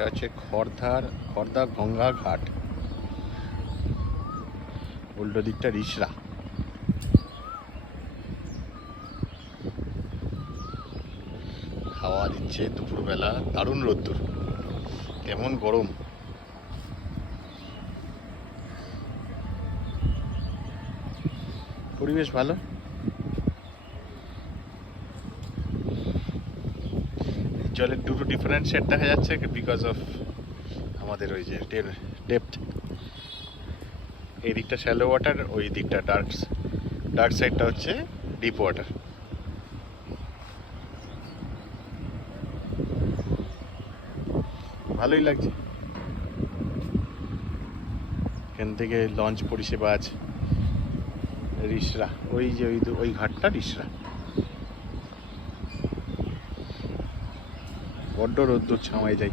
এটা হচ্ছে খড়দা গঙ্গা ঘাট, উল্টো দিকটা রিসরা। হাওয়া দিচ্ছে দুপুরবেলা, দারুণ রোদ্দুর, কেমন গরম। পরিবেশ ভালো। জলের দুটো ডিফারেন্ট শেড দেখা যাচ্ছে বিকজ অফ আমাদের ওই যে ডেপথ। এই দিকটা শ্যালো ওয়াটার, ওই দিকটা ডার্ক সাইডটা হচ্ছে ডিপ ওয়াটার। ভালোই লাগছে। এখান থেকে লঞ্চ পরিষেবা আছে রিসরা, ওই যে ওই ঘাটটা রিসরা। বড্ড রোদ্দুর ছামায় যাই।